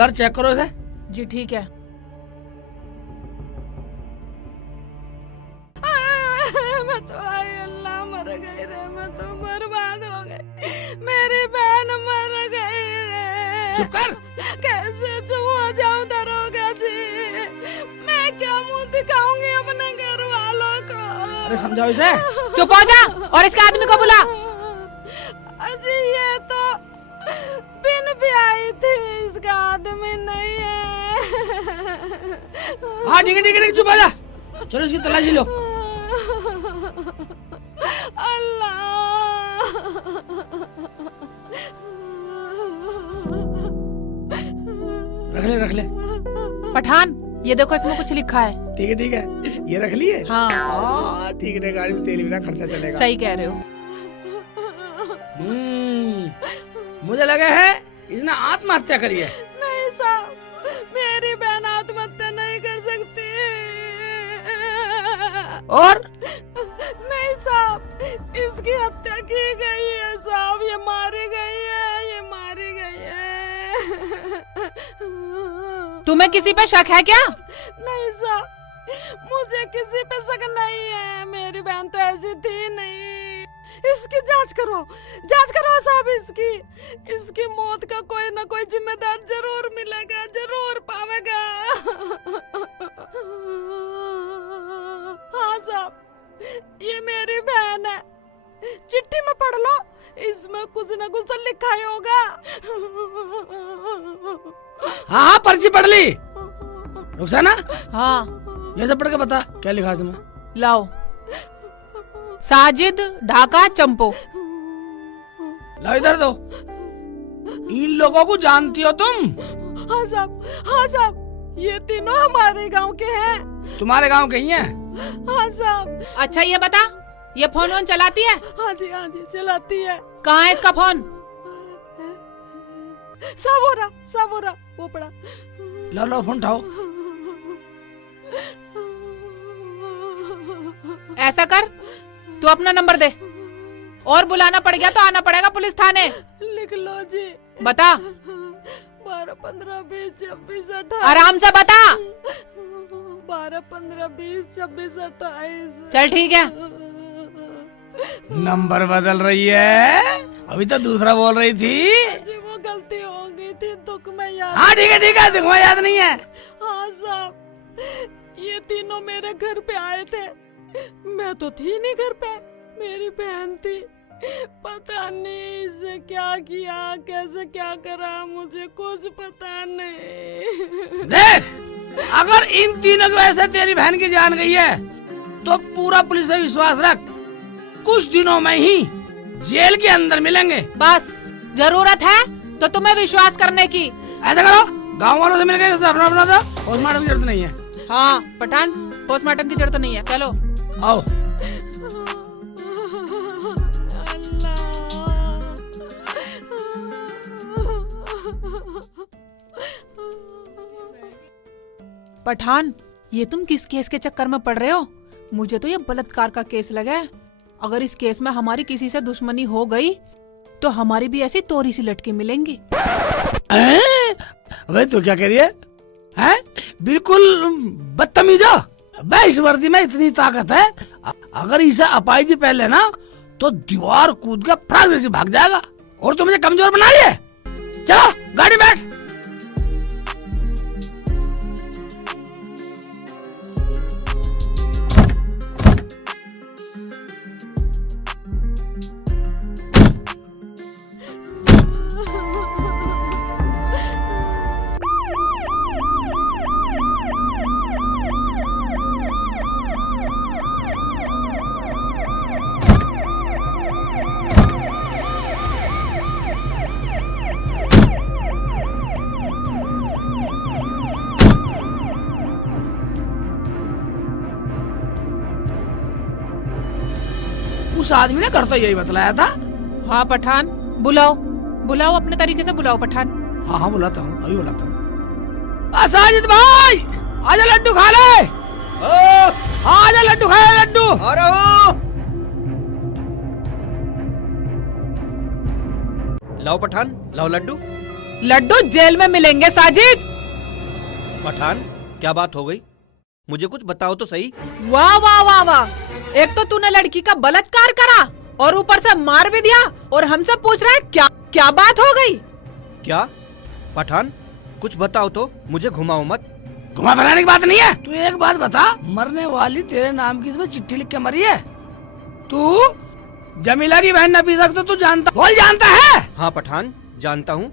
Blur check करो इसे। जी ठीक है। मैं तो आई अल्लाह मर गई रे, मैं तो बर्बाद हो गई, मेरी बहन मर गई रे। चुप कर। कैसे चुप हो जाऊं दरोगा जी, मैं क्या मुंह दिखाऊंगी अपने घर वालों को। अरे समझाओ इसे। चुप हो जा और इसके आदमी को बुला। अजी ये तो बिन भी आई थी, इसका आदमी नहीं है। हाँ ठीक है ठीक है, चुप हो जा। चलो इसकी तलाशी लो। अल्लाह। रख ले। पठान ये देखो इसमें कुछ लिखा है। ठीक है, ये रख लिए। हाँ ठीक है, गाड़ी में तेल बिना खर्चा चलेगा। सही कह रहे हो। मुझे लगा है इसने आत्महत्या करी है। नहीं साहब, मेरी बहन आत्महत्या नहीं कर सकती। और नहीं साहब, इसकी हत्या की गई है साहब, ये मारी गई है, ये मारी गई है। तुम्हें किसी पे शक है क्या? नहीं साहब, मुझे किसी पे शक नहीं है, मेरी बहन तो ऐसी थी नहीं। इसकी जांच करो साहब, इसकी मौत का कोई ना कोई जिम्मेदार जरूर मिलेगा, जरूर पावेगा। हाँ साहब, ये मेरी बहन है, चिट्ठी में पढ़ लो, इसमें कुछ ना कुछ तो लिखा ही होगा। हाँ पर्ची पढ़ ली रुखसाना। हाँ ले जा, पढ़ के बता क्या लिखा है इसमें। लाओ। साजिद ढाका चंपो। लो इधर दो। इन लोगों को जानती हो तुम? हाँ साहब, ये तीनों हमारे गांव के हैं। तुम्हारे गांव के ही हैं? हाँ साहब। अच्छा ये बता, ये फोन वोन चलाती है? हाँ जी चलाती है। कहाँ है इसका फोन? साबोरा वो पड़ा। लो फोन उठाओ। ऐसा कर, तू अपना नंबर दे, और बुलाना पड़ गया तो आना पड़ेगा पुलिस थाने। लिख लो जी। बता। 12 15 20 26 28। आराम से बता। 12 15 20 26 28। चल ठीक है। नंबर बदल रही है, अभी तो दूसरा बोल रही थी। जी वो गलती हो गई थी, दुख में याद। हाँ ठीक है, दुख में याद नहीं है। हाँ साहब, ये तीनों मेरे घर पे आए थे, मैं तो थी नहीं घर पे, मेरी बहन थी। पता नहीं इसे क्या किया, कैसे क्या करा, मुझे कुछ पता नहीं। देख, अगर इन तीनों की वजह से तेरी बहन की जान गई है तो पूरा पुलिस पे विश्वास रख, कुछ दिनों में ही जेल के अंदर मिलेंगे। बस जरूरत है तो तुम्हें विश्वास करने की। ऐसा करो, गांव वालों से मिल गए, अपना दो, पोस्टमार्टम की जरूरत नहीं है। हाँ पठान, पोस्टमार्टम की जरूरत नहीं है, चलो आओ। पठान, ये तुम किस केस के चक्कर में पड़ रहे हो? मुझे तो ये बलात्कार का केस लगा है। अगर इस केस में हमारी किसी से दुश्मनी हो गई तो हमारी भी ऐसी तोरी सी लटकी मिलेंगी। अबे तो क्या कह रही है? बिल्कुल बदतमीजा। बे इस वर्दी में इतनी ताकत है, अगर इसे अपाहिज पहले ना तो दीवार कूद के फटाक से भाग जाएगा। और तो मुझे कमजोर बना लिए। चलो गाड़ी बैठ। उस आदमी ने घर तो यही बतलाया था। हाँ पठान, बुलाओ अपने तरीके से बुलाओ पठान। हाँ बुलाता हूँ, अभी बुलाता हूँ। साजिद भाई आजा, लड्डू खा ले। आजा लड्डू खा ले, लड्डू आ रहा हूँ। लाओ पठान, लाओ लड्डू। लड्डू जेल में मिलेंगे साजिद। पठान, क्या बात हो गई? मुझे कुछ बताओ तो सही। वाह वाह वाह वाह, एक तो तूने लड़की का बलात्कार करा और ऊपर से मार भी दिया और हमसे पूछ रहा है क्या क्या बात हो गई? क्या? पठान, कुछ बताओ तो, मुझे घुमाओ मत। घुमा फिराने की बात नहीं है। तू एक बात बता, मरने वाली तेरे नाम की इसमें चिट्ठी लिख के मरी है। तू जमीला की बहन नफीसा को तो तू जानता, बोल जानता है? हाँ पठान, जानता हूँ।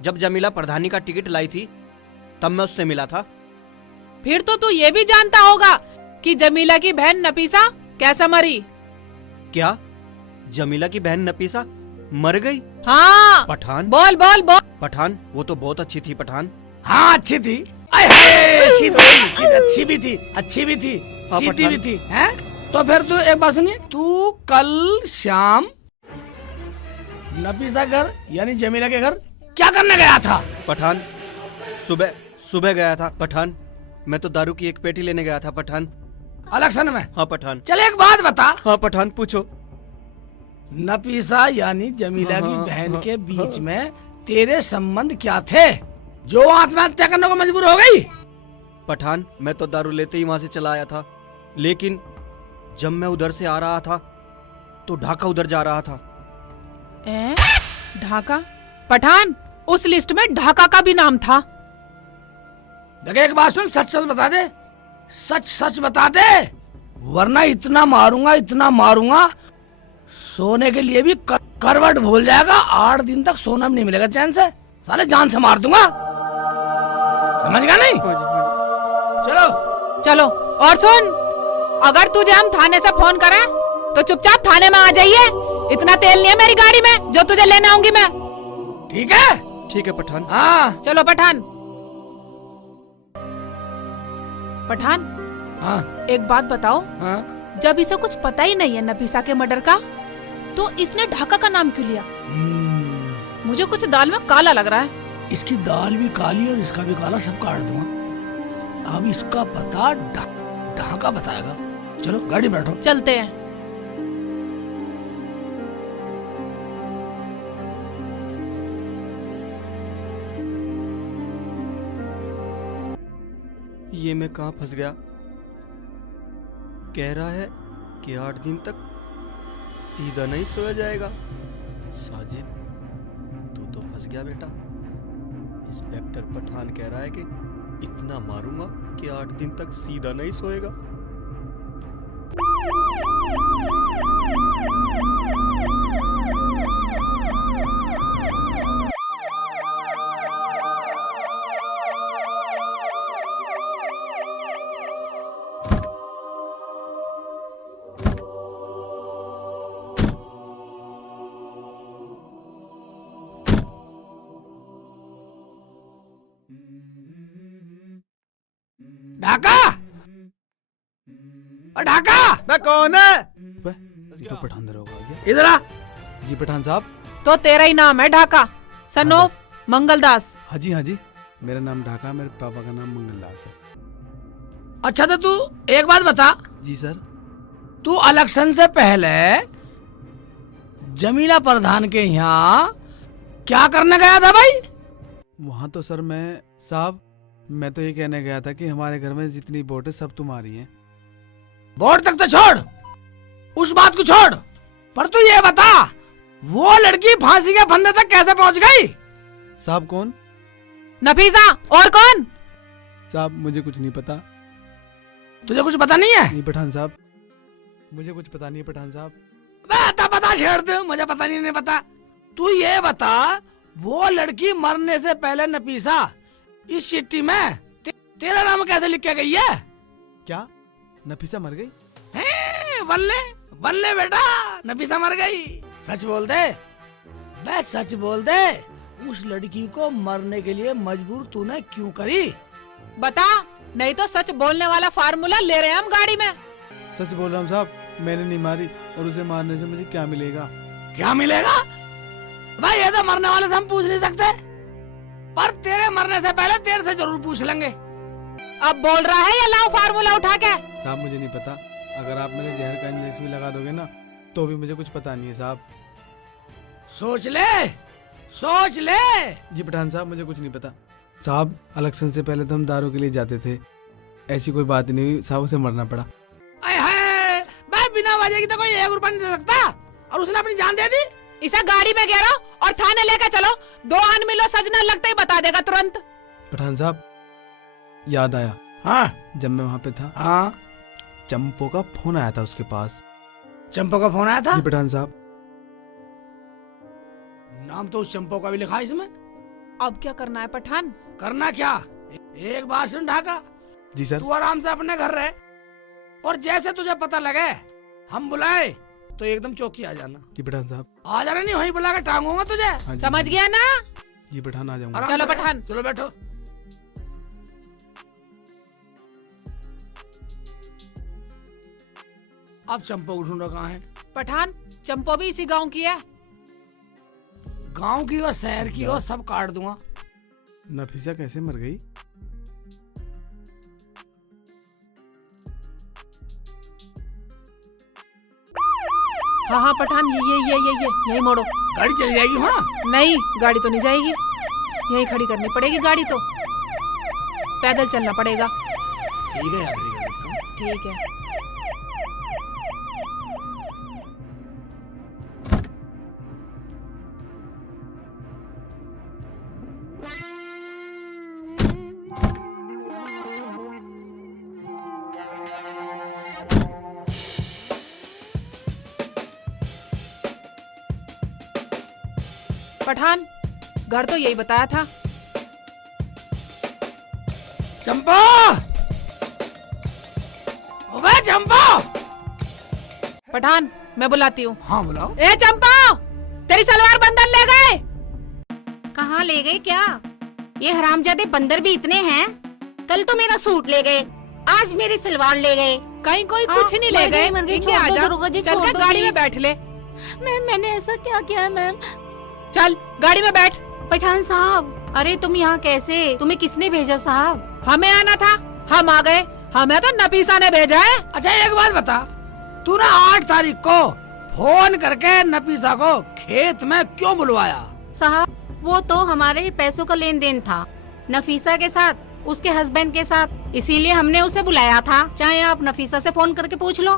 जब जमीला प्रधानी का टिकट लाई थी तब मैं उससे मिला था। फिर तो तू ये भी जानता होगा कि जमीला की बहन नफीसा कैसे मरी? क्या जमीला की बहन नफीसा मर गई? हाँ पठान, बोल बोल बोल। पठान, वो तो बहुत अच्छी थी पठान। हाँ अच्छी थी, सीधी अच्छी भी थी, अच्छी भी थी, हाँ, सीधी पठान। भी थी। हैं? तो फिर तू एक बात सुनिए, तू कल शाम नफीसा घर यानी जमीला के घर क्या करने गया था? पठान, सुबह सुबह गया था पठान। मैं तो दारू की एक पेटी लेने गया था पठान। इलेक्शन में? हाँ पठान। चल एक बात बता, हाँ पठान, पूछो। नफीसा यानी जमीला की हाँ, बहन हाँ, के बीच में तेरे संबंध क्या थे जो आत्महत्या करने को मजबूर हो गई? पठान, मैं तो दारू लेते ही वहाँ से चला आया था, लेकिन जब मैं उधर से आ रहा था तो ढाका उधर जा रहा था। ढाका? पठान, उस लिस्ट में ढाका का भी नाम था। देख एक बात सुन, सच सच बता दे, सच सच बता दे, वरना इतना मारूंगा सोने के लिए भी करवट भूल जाएगा। 8 दिन तक सोना भी नहीं मिलेगा चैन से, साले जान से मार दूंगा, समझ गया नहीं? चलो चलो, और सुन, अगर तुझे हम थाने से फोन करें तो चुपचाप थाने में आ जाइए। इतना तेल नहीं है मेरी गाड़ी में जो तुझे लेने आऊंगी मैं। ठीक है? ठीक है पठान। हाँ चलो पठान। पठान, हाँ एक बात बताओ, हाँ। जब इसे कुछ पता ही नहीं है नफीसा के मर्डर का, तो इसने ढाका का नाम क्यों लिया? मुझे कुछ दाल में काला लग रहा है। इसकी दाल भी काली और इसका भी काला, सब काट दूंगा। अब इसका पता ढाका बताएगा। चलो गाड़ी में बैठो। चलते हैं। ये मैं कहाँ फंस गया? कह रहा है कि 8 दिन तक सीधा नहीं सोया जाएगा। साजिद, तू तो फंस गया बेटा। इंस्पेक्टर पठान कह रहा है कि इतना मारूंगा कि 8 दिन तक सीधा नहीं सोएगा। ढाका, ढाका, मैं कौन है? तो पठान दर होगा क्या? इधर आ। जी पठान साहब। तो तेरा ही नाम है ढाका, सन ऑफ मंगलदास। हाँ जी, मेरा नाम ढाका, मेरे पापा का नाम मंगलदास है। अच्छा तो तू एक बात बता, जी सर। तू इलेक्शन से पहले जमीला प्रधान के यहाँ क्या करने गया था भाई? वहाँ तो सर मैं तो ये कहने गया था कि हमारे घर में जितनी वोट है सब तुम्हारी हैं। वोट तक तो छोड़, उस बात को छोड़, पर तू ये बता, वो लड़की फांसी के फंदे तक कैसे पहुंच गई? साहब कौन? नफीसा, और कौन? साहब मुझे कुछ नहीं पता। तुझे कुछ पता नहीं है? नहीं पठान साहब, मुझे कुछ पता नहीं है पठान साहब। पता छेड़ दे, मुझे पता नहीं पता। तू ये बता, वो लड़की मरने से पहले नफीसा इस चिट्ठी में तेरा नाम कैसे लिख के गई है? क्या नफीसा मर गई? बल्ले बल्ले बेटा, नफीसा मर गई। सच बोल दे, बस सच बोल दे, उस लड़की को मरने के लिए मजबूर तूने क्यों करी? बता, नहीं तो सच बोलने वाला फार्मूला ले रहे हैं हम गाड़ी में। सच बोल रहा हूँ साहब, मैंने नहीं मारी, और उसे मारने से मुझे क्या मिलेगा? क्या मिलेगा भाई? ये तो मरने वाले से हम पूछ नहीं सकते, पर तेरे मरने से पहले तेरे से जरूर पूछ लेंगे। अब बोल रहा है या लाओ फार्मूला उठा के? साहब मुझे नहीं पता, अगर आप मेरे जहर का इंजेक्शन भी लगा दोगे ना तो भी मुझे कुछ पता नहीं है साहब। सोच ले, सोच ले। जी पठान साहब, मुझे कुछ नहीं पता साहब। इलेक्शन से पहले तो हम दारू के लिए जाते थे, ऐसी कोई बात नहीं हुई साहब, उसे मरना पड़ा। भाई बिना वजह की तो कोई 1 रुपया नहीं दे सकता, और उसने अपनी जान दे दी। इसे गाड़ी में गिरो और थाने लेकर चलो, 2 आन मिलो सजना लगता ही बता देगा तुरंत। पठान साहब याद आया, हाँ जब मैं वहाँ पे था, हाँ, चंपो का फोन आया था उसके पास। चंपो का फोन आया था? जी पठान साहब। नाम तो उस चंपो का भी लिखा है इसमें। अब क्या करना है पठान? करना क्या, एक बात सुन ढाका, जी सर। तू आराम से अपने घर रहे, और जैसे तुझे पता लगे हम बुलाए तो एकदम चौकी आ जाना। जी पठान साहब। आ जाना, नहीं वहीं बुला के टांगूंगा तुझे। हाँ जी। समझ गया ना? जी पठान, आ जाऊंगा। आराम चलो से। पठान। चलो बैठो। अब चंपो को ढूंढो कहाँ है। पठान, चंपो भी इसी गांव की है। गांव की हो शहर की हो, सब काट दूंगा। नफीसा कैसे मर गई? हाँ हाँ पठान, ये यही मोड़ो। गाड़ी चली जाएगी। हाँ नहीं, गाड़ी तो नहीं जाएगी, यही खड़ी करनी पड़ेगी गाड़ी, तो पैदल चलना पड़ेगा। ठीक है, यहाँ खड़ी कर देता हूँ। ठीक है। पठान, घर तो यही बताया था। चंपा, ओबे चंपा। पठान, मैं बुलाती हूँ। हाँ बुलाओ। ए चंपा, तेरी सलवार बंधन ले गए। कहाँ ले गए क्या? ये हरामजादे बंदर भी इतने हैं। कल तो मेरा सूट ले गए, आज मेरी सलवार ले गए। कहीं कोई हाँ, कुछ नहीं ले मर गई, गए। मर गई। इनके छोड़ आ दो जा, दरोगा जी, चल छोड़ के दो गाड़ी में प्लीज। बैठ ले। मैम, मैंने ऐसा क्या किया है मैम? चल गाड़ी में बैठ। पठान साहब, अरे तुम यहाँ कैसे? तुम्हें किसने भेजा साहब? हमें आना था, हम आ गए। हमें तो नफीसा ने भेजा है। अच्छा एक बात बता, तू ना 8 तारीख को फोन करके नफीसा को खेत में क्यों बुलवाया? साहब, वो तो हमारे पैसों का लेन देन था, नफीसा के साथ, उसके हस्बैंड के साथ, इसीलिए हमने उसे बुलाया था। चाहे आप नफीसा से फोन करके पूछ लो।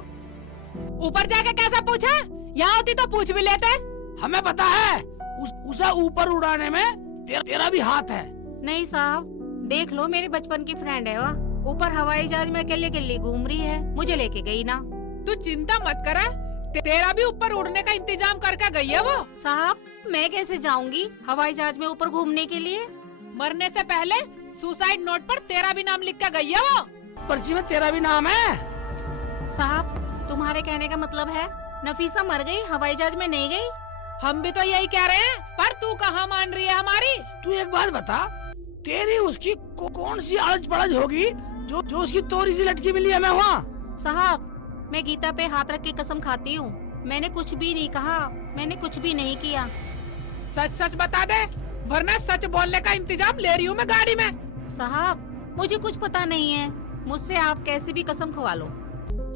ऊपर जाके कैसा पूछा? यहाँ होती तो पूछ भी लेते। हमें पता है, उसे ऊपर उड़ाने में तेरा भी हाथ है। नहीं साहब, देख लो, मेरे बचपन की फ्रेंड है वह। ऊपर हवाई जहाज में अकेले घूम रही है, मुझे लेके गई ना। तू चिंता मत कर, तेरा भी ऊपर उड़ने का इंतजाम करके गई है वो। साहब, मैं कैसे जाऊंगी हवाई जहाज में ऊपर घूमने के लिए? मरने से पहले सुसाइड नोट पर तेरा भी नाम लिख के गई है वो। पर्ची में तेरा भी नाम है। साहब, तुम्हारे कहने का मतलब है नफीसा मर गई, हवाई जहाज में नहीं गई? हम भी तो यही कह रहे हैं, पर तू कहाँ मान रही है हमारी? तू एक बात बता, तेरी उसकी कौन सी आलच पड़ज होगी जो उसकी तोरी सी लटकी मिली हमें वहाँ? साहब, मैं गीता पे हाथ रख के कसम खाती हूँ, मैंने कुछ भी नहीं कहा, मैंने कुछ भी नहीं किया। सच सच बता दे, वरना सच बोलने का इंतजाम ले रही हूँ मैं गाड़ी में। साहब, मुझे कुछ पता नहीं है, मुझसे आप कैसे भी कसम खवा लो।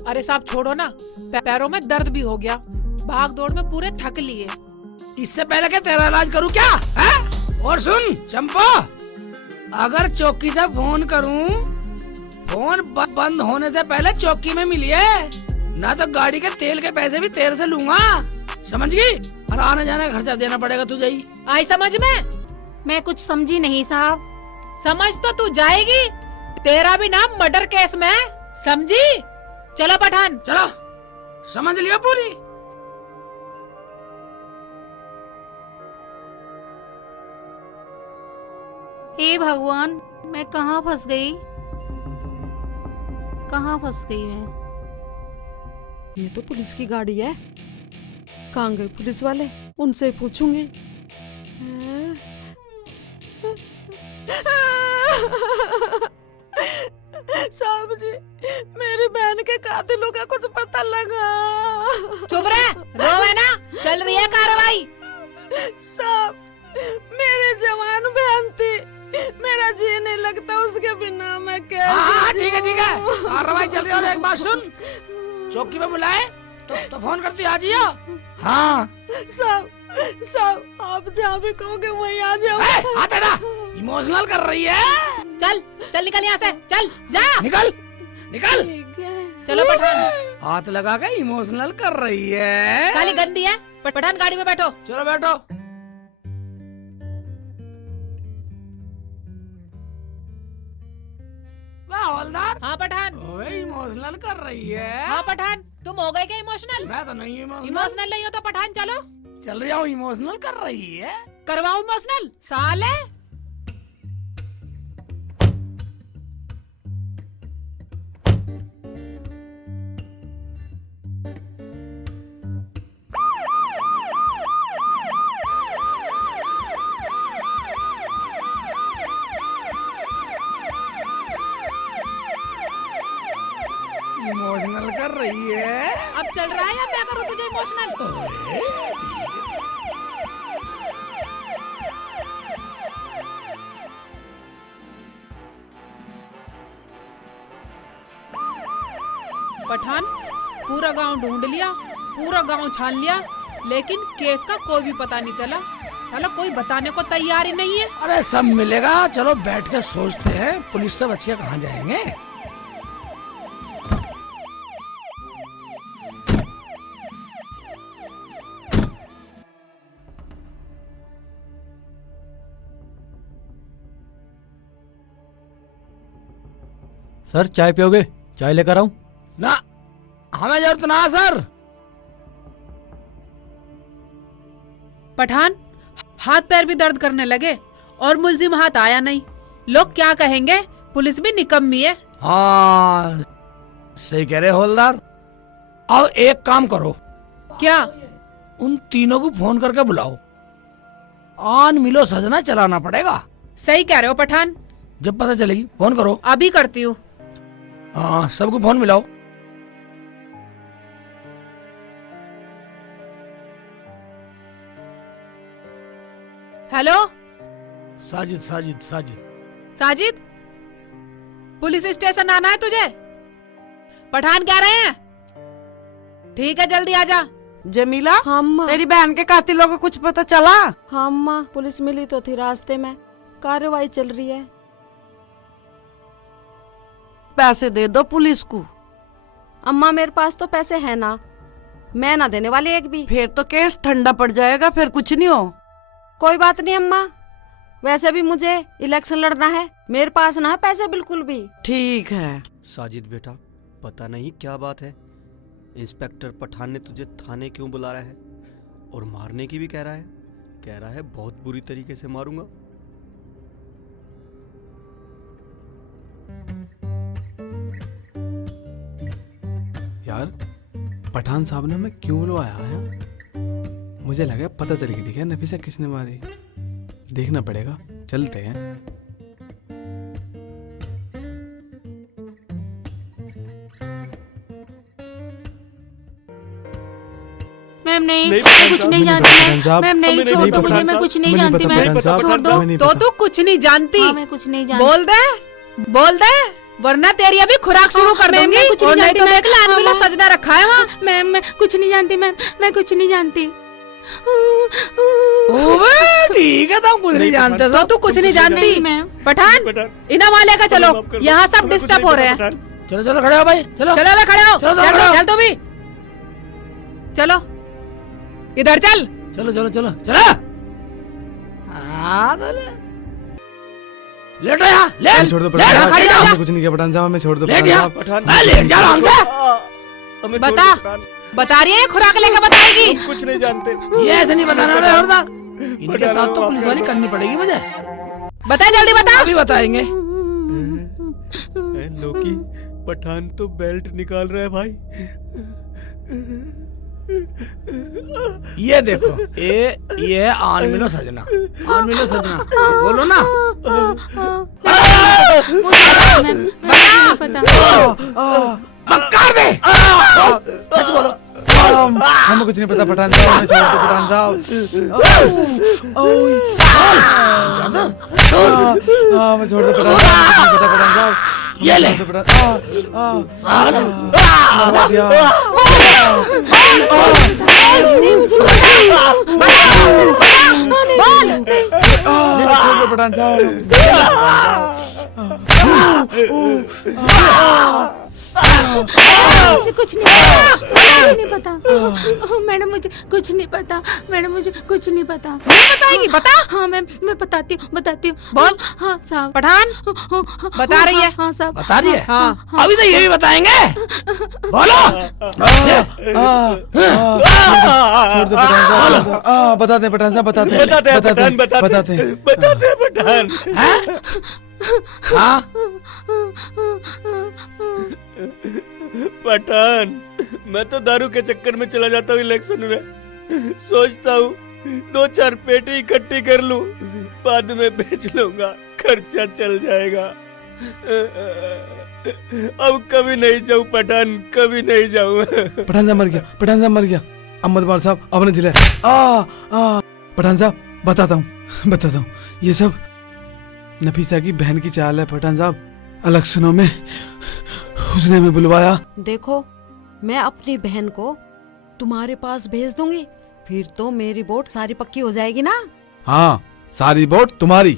अरे साहब छोड़ो ना, पैरों में दर्द भी हो गया, भाग दौड़ में पूरे थक लिए। इससे पहले क्या तेरा इलाज करूँ क्या है? और सुन चंपा, अगर चौकी से फोन करूँ, फोन बंद होने से पहले चौकी में मिलिए, ना तो गाड़ी के तेल के पैसे भी तेरे से लूंगा, समझ गई? और आने जाने का खर्चा देना पड़ेगा तुझे ही। आई समझ में? मैं कुछ समझी नहीं साहब। समझ तो तू जाएगी, तेरा भी नाम मर्डर केस में है, समझी? चलो पठान। चलो, समझ लियो पूरी। हे भगवान, मैं कहाँ फंस गई, कहाँ फंस गई मैं? ये तो पुलिस की गाड़ी है, कहाँ गए पुलिस वाले? उनसे पूछूंगी। साहब जी, मेरी बहन के कातिलों का कुछ पता लगा। चुप रहे, रोवे ना, चल रही है कार्रवाई। साहब, मेरी जवान बहन थी, मेरा जी नहीं लगता उसके बिना, मैं कैसे हाँ ठीक है ठीक है, जीऊं? कार्रवाई चल रही है। और एक बात सुन, चौकी पे बुलाए तो फोन करती आ जिया। हाँ साहब साहब आप जहाँ भी कहोगे वहीं आ जाओ। आते ना, इमोशनल कर रही है। चल चल निकल यहाँ से, चल जा। निकल निकल। ठीक है। चलो पठान, हाथ लगा के इमोशनल कर रही है। साली गंदी है। पठान गाड़ी में बैठो। चलो बैठो। वाह हवलदार। हाँ पठान। ओए इमोशनल कर रही है। हाँ पठान, तुम हो गए क्या इमोशनल? मैं तो नहीं इमोशनल। इमोशनल नहीं हो तो पठान चलो। चल रही हूँ, इमोशनल कर रही है। करवाओ इमोशनल साले। इमोशनल कर रही है। अब चल रहा है या मैं करूँ तुझे इमोशनल? ओए, ठीक है। पठान, पूरा गांव ढूंढ लिया, पूरा गांव छान लिया, लेकिन केस का कोई भी पता नहीं चला। साला कोई बताने को तैयार ही नहीं है। अरे सब मिलेगा, चलो बैठ के सोचते हैं। पुलिस से बच के कहाँ जाएंगे। सर चाय पियोगे? चाय लेकर आऊं? ना, हमें जरूरत ना सर। पठान, हाथ पैर भी दर्द करने लगे और मुलजिम हाथ आया नहीं। लोग क्या कहेंगे? पुलिस भी निकम्मी है। हाँ सही कह रहे हवलदार। अब एक काम करो, क्या? उन तीनों को फोन करके बुलाओ। आन मिलो सजना चलाना पड़ेगा। सही कह रहे हो पठान, जब पता चलेगी फोन करो। अभी करती हूँ। हाँ सबको फोन मिलाओ। Hello Sajid Sajid Sajid. Sajid, police station आना है तुझे। पठान कह रहे हैं। ठीक है जल्दी आ जा। जमीला, हाँ अम्मा। तेरी बहन के कातिलों को कुछ पता चला? हाँ अम्मा, पुलिस मिली तो थी रास्ते में, कार्रवाई चल रही है। पैसे दे दो पुलिस को। अम्मा मेरे पास तो पैसे है ना, मैं ना देने वाली एक भी। फिर तो केस ठंडा पड़ जाएगा, फिर कुछ नहीं हो। कोई बात नहीं अम्मा, वैसे भी मुझे इलेक्शन लड़ना है, मेरे पास ना है पैसे बिल्कुल भी। ठीक है। साजिद बेटा, पता नहीं क्या बात है, इंस्पेक्टर पठान ने तुझे थाने क्यों बुला रहा है और मारने की भी कह रहा है बहुत बुरी तरीके से मारूंगा। यार पठान साहब ने हमें क्यों बुलवाया है? मुझे लगा पता चल गई थी नफीसा किसने मारी। देखना पड़ेगा, चलते हैं। मैम नहीं, नहीं, मैं कुछ नहीं जानती पठान साहब, मैम। नहीं हमें नहीं छोड़ पता, दो मुझे, पठान मैं साहब, कुछ नहीं हमें नहीं जानती पता, मैम। पठान साहब, छोड़ दो। हमें नहीं तो पता। तू कुछ नहीं जानती। हाँ, मैं कुछ नहीं जानती। बोल दे, बोल दे, वरना तेरी अभी खुराक शुरू कर मैम, दूंगी। मैं कुछ नहीं और नहीं तो जानती, देख लाल मैम। मिला सजना रखा है वहाँ। मैम मैं कुछ नहीं जानती मैम, मैं कुछ नहीं जानती। ओए ठीक है, तुम कुछ नहीं जानते तो तो। तू कुछ नहीं जानती। नहीं मैम। पठान, इना वाले का चलो, यहाँ सब डिस्टर्ब हो रहे हैं। चलो चलो खड़े हो भाई, चलो चलो बे, खड़े हो। चलो, चल, खड़े हो। चल तू भी। चलो इधर चल। चलो चलो चलो चलो। हाँ तो लेटो यहाँ, लेट छोड़ दो लेट पठान यहाँ, खड़ी साहब, हो। हमने कुछ नहीं किया पठान साहब, हमें छोड़ दो लेट पठान यहाँ। साहब। पठान, मैं लेट जा रहा हूँ हमसे। हमें बता। छोड़ दो पठान, बता रही है, खुराक लेकर बताएगी। हम कुछ नहीं जानते। ये ऐसे नहीं बताना रे हवलदार, इनके पठान, साथ तो माफ पुलिस कर वाली दो। करनी पड़ेगी मुझे। बता जल्दी बता। अभी बताएंगे। लोकी, पठान तो बेल्ट निकाल रहा है भाई। ये देखो, ये आन मिलो सजना, आन मिलो सजना, बोलो ना। बक्कार दे, सच बोलो। हमें कुछ नहीं पता पठान साहब, हमें छोड़ दो पठान साहब। हमें छोड़ दो पठान साहब, कुछ नहीं पता पठान साहब। ये ले। छोड़ दो पठान- आ, आ, आ, आ, आ, आ, आ, आ, आ, आ, आ, आ, आ, आ, आ, आ, आ, आ, पठान साहब। मुझे कुछ नहीं पता, मैडम मुझे कुछ नहीं पता, मैडम मुझे कुछ नहीं पता। नहीं बताएगी? बता। हाँ मैम, मैं बताती हूँ। बोल। हाँ साहब। पठान बता रही है। हाँ साहब। बता रही है? हाँ। अभी तो ये भी बताएंगे। बोलो। छोड़ दो पठान साहब। बताते हैं पठान साहब, बताते हैं पठान। हैं? हाँ पठान, मैं तो दारू के चक्कर में चला जाता हूँ इलेक्शन में। सोचता हूँ 2-4 पेटी इकट्ठी कर लूं, बाद में बेच लूंगा, खर्चा चल जाएगा। अब कभी नहीं जाऊँ पठान, कभी नहीं जाऊँ। पठान साहब मर गया। अहमद साहब आपने जिला। पठान साहब बताता हूँ, ये सब नफीसा की बहन की चाल है। पठान साहब, इलेक्शनों में उसने हमें बुलवाया। देखो, मैं अपनी बहन को तुम्हारे पास भेज दूंगी, फिर तो मेरी वोट सारी पक्की हो जाएगी ना। हाँ, सारी वोट तुम्हारी।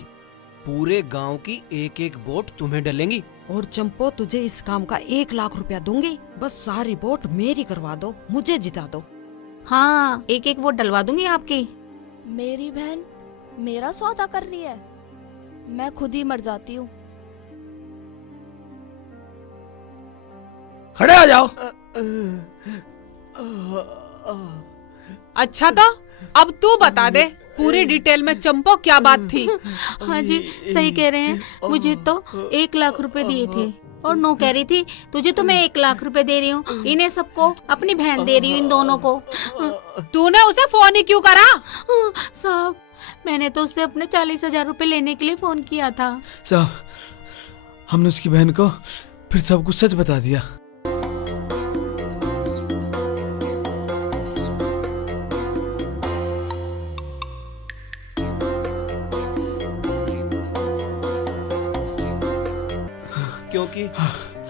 पूरे गांव की एक वोट तुम्हें डलेंगी। और चंपो, तुझे इस काम का 1 लाख रुपया दूंगी, बस सारी वोट मेरी करवा दो, मुझे जिता दो। हाँ, एक वोट डलवा दूंगी आपकी। मेरी बहन मेरा सौदा कर रही है, मैं खुद ही मर जाती हूँ। खड़े हो जाओ। अच्छा, तो अब तू बता दे पूरी डिटेल में चंपो क्या बात थी। हाँ जी, सही कह रहे हैं। मुझे तो 1 लाख रुपए दिए थे और नो कह रही थी, तुझे तो मैं 1 लाख रुपए दे रही हूँ, इन्हें सबको अपनी बहन दे रही हूँ, इन दोनों को। तूने उसे फोन ही क्यों करा? साहब, मैंने तो उससे अपने 40,000 रुपए लेने के लिए फोन किया था। साहब, हमने उसकी बहन को फिर सब कुछ सच बता दिया। क्योंकि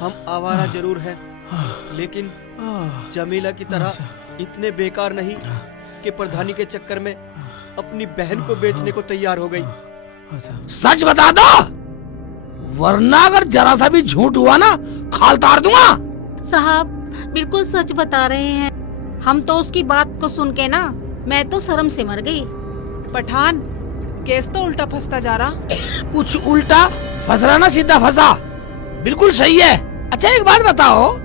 हम आवारा जरूर हैं, लेकिन जमीला की तरह इतने बेकार नहीं कि प्रधानी के चक्कर में अपनी बहन को बेचने को तैयार हो गई। सच बता दो, वरना अगर जरा सा भी झूठ हुआ ना, खाल तार दूंगा। साहब, बिल्कुल सच बता रहे हैं। हम तो उसकी बात को सुन के ना, मैं तो शर्म से मर गई। पठान, केस तो उल्टा फंसता जा रहा। कुछ उल्टा फंस रहा ना, सीधा फंसा। बिल्कुल सही है। अच्छा, एक बात बताओ,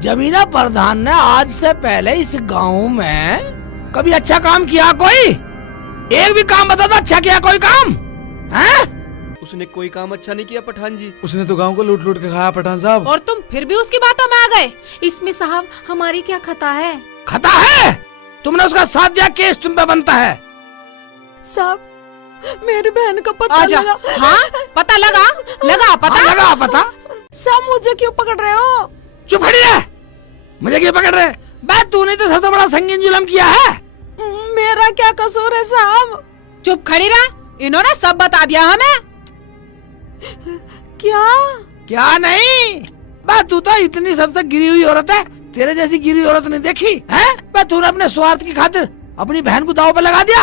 जमीना प्रधान ने आज से पहले इस गांव में कभी अच्छा काम किया? कोई एक भी काम बता दो अच्छा किया कोई काम है? उसने कोई काम अच्छा नहीं किया पठान जी। उसने तो गांव को लूट लूट के खाया पठान साहब। और तुम फिर भी उसकी बातों में आ गए। इसमें साहब हमारी क्या खता है? खता है, तुमने उसका साथ दिया, केस तुम पे बनता है। साहब, मेरी बहन का पता आजा। लगा। हाँ, पता लगा पता। हाँ, लगा पता। साहब, मुझे क्यों पकड़ रहे हो? चुप खड़ी है, मुझे क्यों पकड़ रहे? बे, तूने तो सबसे बड़ा संगीन जुल्म किया है। मेरा क्या कसूर है साहब? चुप खड़ी रहा, इन्होंने सब बता दिया हमें। क्या नहीं, बे तू तो इतनी सबसे गिरी हुई औरत है, तेरे जैसी गिरी हुई औरत नहीं देखी है। बे, तूने अपने स्वार्थ की खातिर अपनी बहन को दाव पे लगा दिया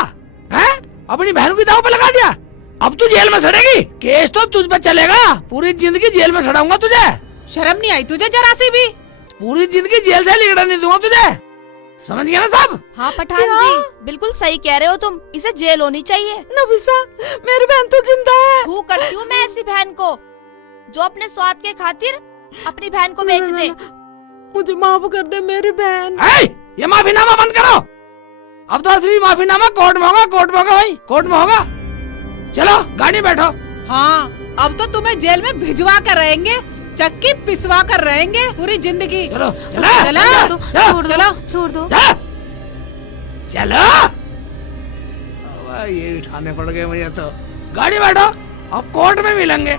है, अपनी बहन को दाव पे लगा दिया। अब तू जेल में सड़ेगी, केस तो तुझ पे चलेगा, पूरी जिंदगी जेल में सड़ाऊंगा तुझे। शर्म नहीं आई तुझे जरा सी भी? पूरी जिंदगी जेल से निकलने नहीं दूंगा तुझे, समझ गया ना साहब? हाँ पठान जी, बिल्कुल सही कह रहे हो तुम, इसे जेल होनी चाहिए। नफीसा, मेरी बहन तो जिंदा है। तू करती हूँ मैं ऐसी बहन को जो अपने स्वाद के खातिर अपनी बहन को बेच दे। मुझे माफ कर दे मेरी बहन। ये माफीनामा बंद करो। अब तो असली माफीनामा कोर्ट में होगा, कोर्ट में होगा भाई, कोर्ट में होगा। चलो गाड़ी बैठो। हाँ, अब तो तुम्हें जेल में भिजवा कर रहेंगे, चक्की पिसवा कर रहेंगे पूरी जिंदगी। चलो छोड़ दो। चलो, ये उठाने पड़ गए मुझे तो। गाड़ी बैठो, अब कोर्ट में मिलेंगे।